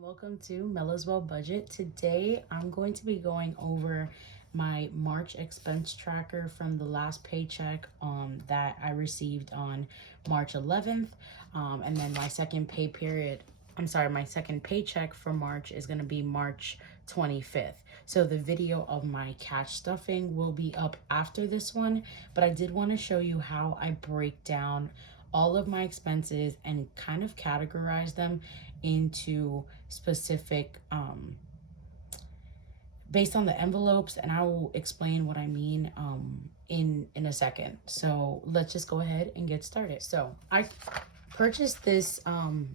Welcome to Mellows Well Budget. Today I'm going to be going over my March expense tracker from the last paycheck that I received on March 11th. And then my second my second paycheck for March is going to be March 25th. So the video of my cash stuffing will be up after this one, but I did want to show you how I break down all of my expenses and kind of categorize them into specific based on the envelopes, and I will explain what I mean in a second. So let's just go ahead and get started. So I purchased this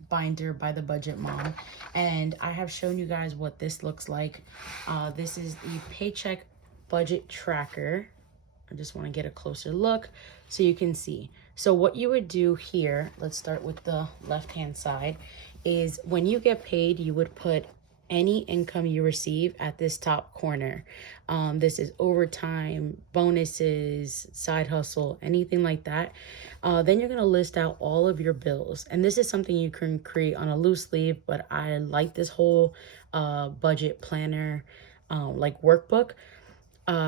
binder by the Budget Mom, and I have shown you guys what this looks like. This is the Paycheck Budget Tracker. I just want to get a closer look so you can see. So what you would do here, let's start with the left-hand side, is when you get paid, you would put any income you receive at this top corner. This is overtime, bonuses, side hustle, anything like that. Then you're going to list out all of your bills. And this is something you can create on a loose leaf, but I like this whole budget planner like workbook.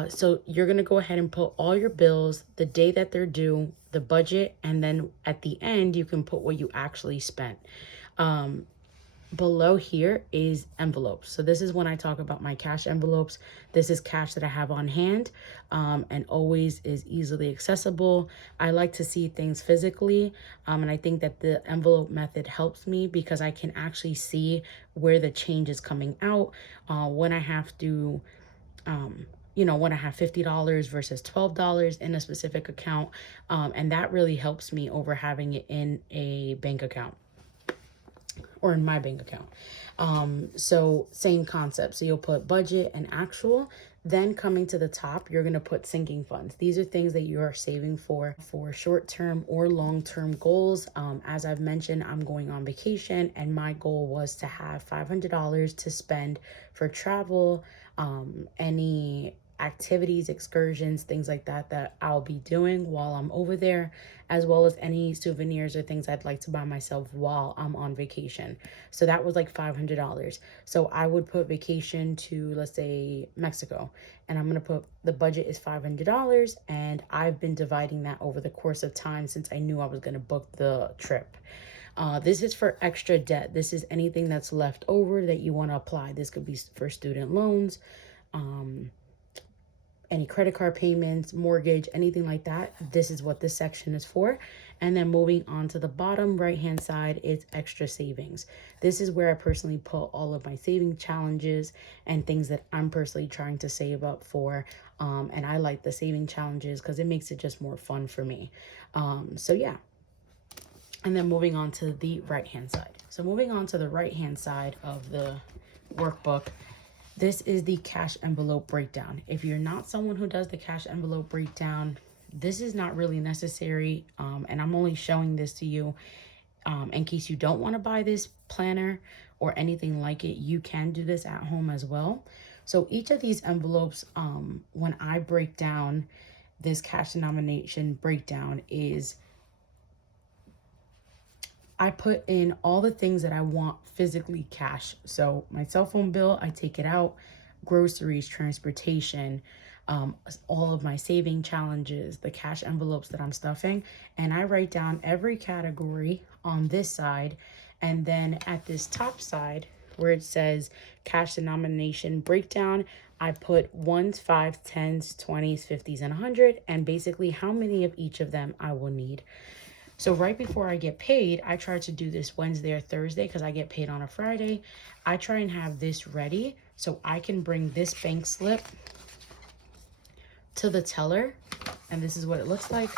So you're going to go ahead and put all your bills, the day that they're due, the budget, and then at the end, you can put what you actually spent. Below here is envelopes. So this is when I talk about my cash envelopes. This is cash that I have on hand and always is easily accessible. I like to see things physically, and I think that the envelope method helps me because I can actually see where the change is coming out when I have to when I have $50 versus $12 in a specific account. And that really helps me over having it in a bank account or in my bank account. So same concept. So you'll put budget and actual. Then coming to the top, you're going to put sinking funds. These are things that you are saving for short-term or long-term goals. As I've mentioned, I'm going on vacation, and my goal was to have $500 to spend for travel, any activities, excursions, things like that that I'll be doing while I'm over there, as well as any souvenirs or things I'd like to buy myself while I'm on vacation. So that was like $500. So I would put vacation to, let's say, Mexico, and I'm going to put the budget is $500, and I've been dividing that over the course of time since I knew I was going to book the trip. This is for extra debt. This is anything that's left over that you want to apply. This could be for student loans, any credit card payments, mortgage, anything like that. This is what this section is for. And then moving on to the bottom right hand side is extra savings. This is where I personally put all of my saving challenges and things that I'm personally trying to save up for. And I like the saving challenges because it makes it just more fun for me. So yeah. And then moving on to the right hand side. So moving on to the right hand side of the workbook, this is the cash envelope breakdown. If you're not someone who does the cash envelope breakdown, this is not really necessary. And I'm only showing this to you in case you don't want to buy this planner or anything like it. You can do this at home as well. So each of these envelopes, when I break down this cash denomination breakdown, is I put in all the things that I want physically cash. So my cell phone bill, I take it out, groceries, transportation, all of my saving challenges, the cash envelopes that I'm stuffing, and I write down every category on this side. And then at this top side where it says cash denomination breakdown, I put ones, fives, tens, 20s, 50s, and 100, and basically how many of each of them I will need. So right before I get paid, I try to do this Wednesday or Thursday because I get paid on a Friday. I try and have this ready so I can bring this bank slip to the teller. And this is what it looks like.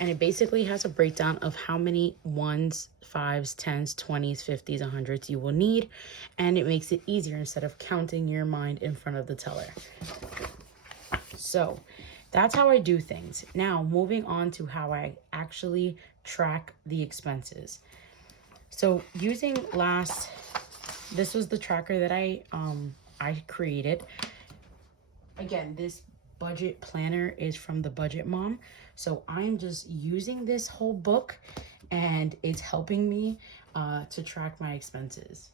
And it basically has a breakdown of how many ones, fives, tens, 20s, 50s, 100s you will need. And it makes it easier instead of counting your mind in front of the teller. So that's how I do things. Now, moving on to how I actually track the expenses. So using this was the tracker that I created. Again, this budget planner is from the Budget Mom. So I'm just using this whole book, and it's helping me to track my expenses.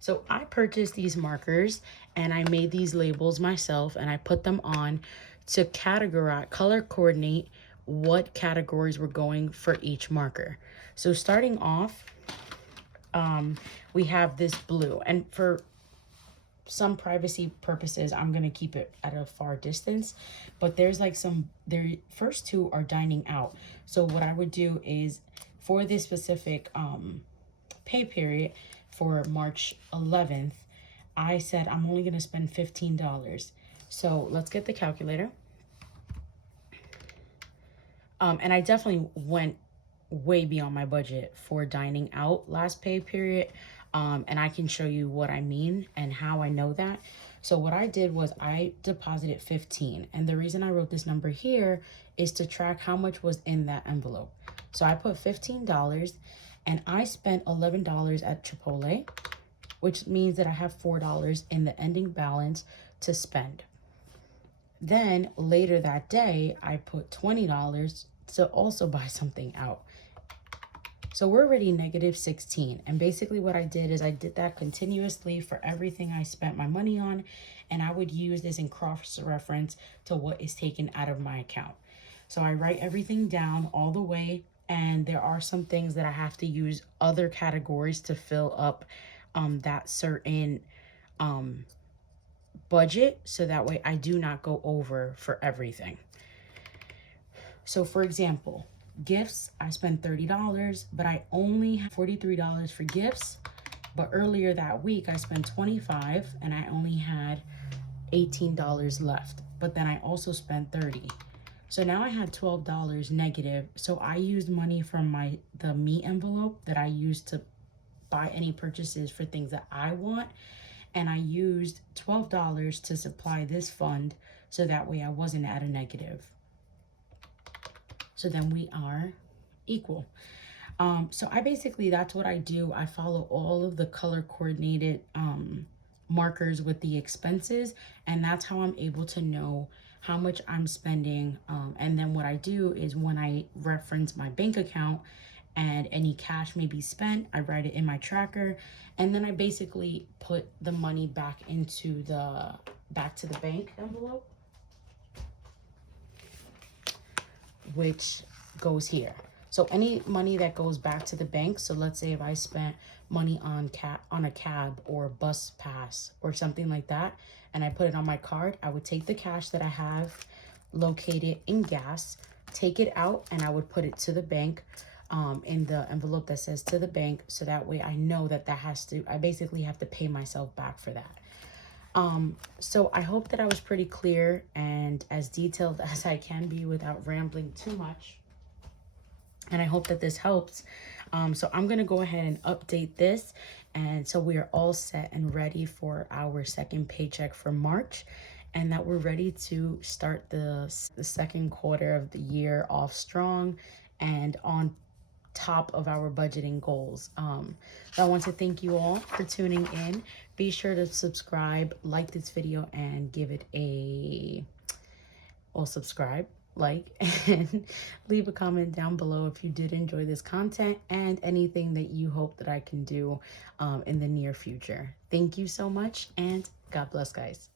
So I purchased these markers and I made these labels myself, and I put them on to categorize, color coordinate what categories were going for each marker. So starting off, we have this blue, and for some privacy purposes, I'm gonna keep it at a far distance, but there's like their first two are dining out. So what I would do is, for this specific pay period for March 11th, I said I'm only gonna spend $15. So let's get the calculator. And I definitely went way beyond my budget for dining out last pay period. And I can show you what I mean and how I know that. So what I did was I deposited 15. And the reason I wrote this number here is to track how much was in that envelope. So I put $15 and I spent $11 at Chipotle, which means that I have $4 in the ending balance to spend. Then later that day, I put $20 to also buy something out. So we're already negative 16. And basically what I did is I did that continuously for everything I spent my money on. And I would use this in cross-reference to what is taken out of my account. So I write everything down all the way. And there are some things that I have to use other categories to fill up that certain budget. So that way I do not go over for everything. So for example, gifts, I spent $30, but I only have $43 for gifts. But earlier that week, I spent $25 and I only had $18 left. But then I also spent $30. So now I had $12 negative. So I used money from the me envelope that I used to buy any purchases for things that I want. And I used $12 to supply this fund so that way I wasn't at a negative. So then we are equal. So I basically, that's what I do. I follow all of the color coordinated markers with the expenses, and that's how I'm able to know how much I'm spending. And then what I do is when I reference my bank account and any cash may be spent, I write it in my tracker, and then I basically put the money back to the bank envelope, which goes here. So any money that goes back to the bank, so let's say if I spent money on a cab or a bus pass or something like that, and I put it on my card, I would take the cash that I have located in gas, take it out, and I would put it to the bank in the envelope that says to the bank. So that way I know that I basically have to pay myself back for that. So I hope that I was pretty clear and as detailed as I can be without rambling too much. And I hope that this helps. So I'm going to go ahead and update this. And so we are all set and ready for our second paycheck for March, and that we're ready to start the second quarter of the year off strong and on top of our budgeting goals. So I want to thank you all for tuning in. Be sure to subscribe, like this video, and give it subscribe, like, and leave a comment down below if you did enjoy this content and anything that you hope that I can do in the near future. Thank you so much, and God bless, guys.